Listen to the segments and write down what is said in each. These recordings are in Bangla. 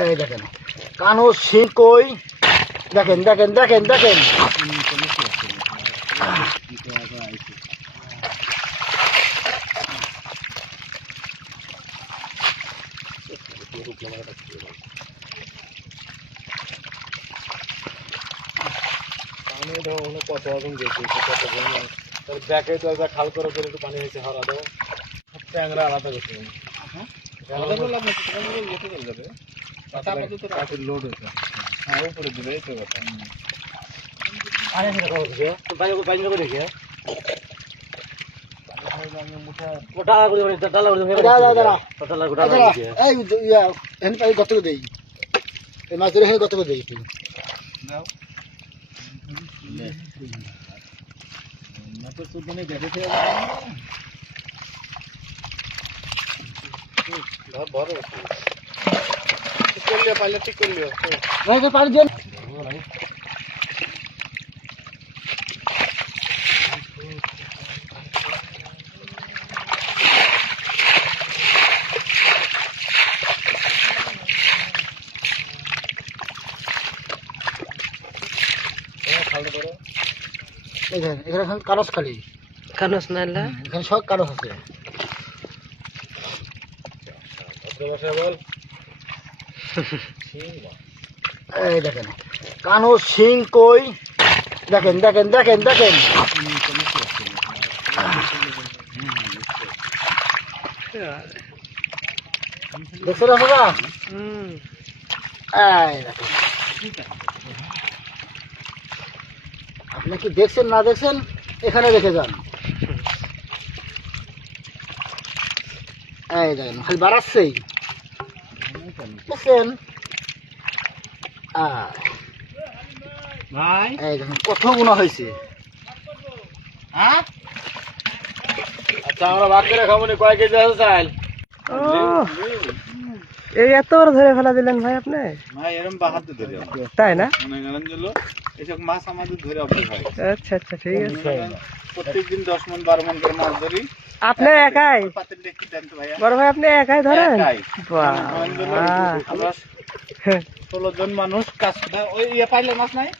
এই দেখেন কানো সিং কই দেখেন দেখেন দেখেন দেখেন খাল করে একটু পানি হয়েছে হারা দেবো ট্যাংরা আলাদা করতে লোড হয়েছে হ্যাঁ উপরে দিবে এই তো কথা গত দেই এই মাছ ধরে গত দেই পাইলে ঠিক করলিও পানি দিয়ে এখানে কাগজ খালি কানস নাইলা এখানে সব কাগজ আছে এই দেখেন কানো সিং কই দেখেন দেখেন দেখেন দেখেন দেখছেন আপনারা এই দেখেন আপনি কি দেখছেন না দেখছেন এখানে দেখে যান এই দেখেন খালি বাড়াচ্ছেই দেখছেন ভাই এই দেখেন কত গুণা হয়েছে হ্যাঁ আচ্ছা আমরা ভাগ করে খাবো কয় কেজি আছে চাল ও এই এত বড় ধরে ফেলা দিলেন ভাই আপনি ভাই এরকম বাহাতে ধরে তাই না মনে করেন যে এসব মাছ আমাদের ধরে অভ্যাস হয় আচ্ছা আচ্ছা ঠিক আছে প্রত্যেকদিন 10 মন 12 মন করে মাছ ধরি আপনি একাই পাতিল দেখি দেন তো ভাইয়া বড় ভাই আপনি একাই ধরেন একাই। বাহ আমরা 16 জন মানুষ কাজ করে ওই পাইলে মাছ নাই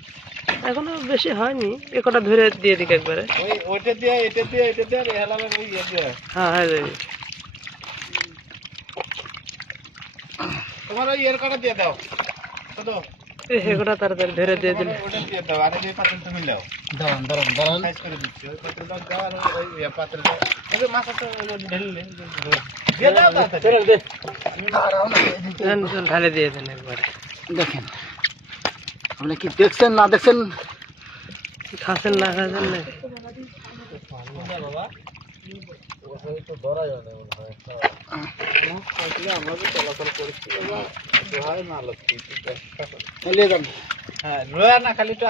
এখনো বেশি হয়নি একটা ধরে দিয়ে দিক একবারে ওই ওইটা দিয়ে এটা দিয়ে এটা দিয়ে হেলালে ওই দিয়ে হ্যাঁ হ্যাঁ তোমার ওই এর কাটা দিয়ে দাও তো সেগুলো তাড়াতাড়ি ধরে দিয়ে দিলে ওটা দিয়ে দাও আর এই পাতিল তুমি দাও দাঁড়ান দাঁড়ান দাঁড়ান সাইজ করে দিচ্ছি ওই পাতিল দাও আর ওই পাতিলটা এই মাছ আছে ঢেলে দিয়ে দাও তাড়াতাড়ি ঢালে দিয়ে দেন একবারে দেখেন আপনি কি দেখছেন না দেখছেন খাচ্ছেন না খাচ্ছেন না বাবা ধরা যায় না আমরা তো চলাচল করছি হয় না লোক নিয়ে যান হ্যাঁ রোয়া না খালি তো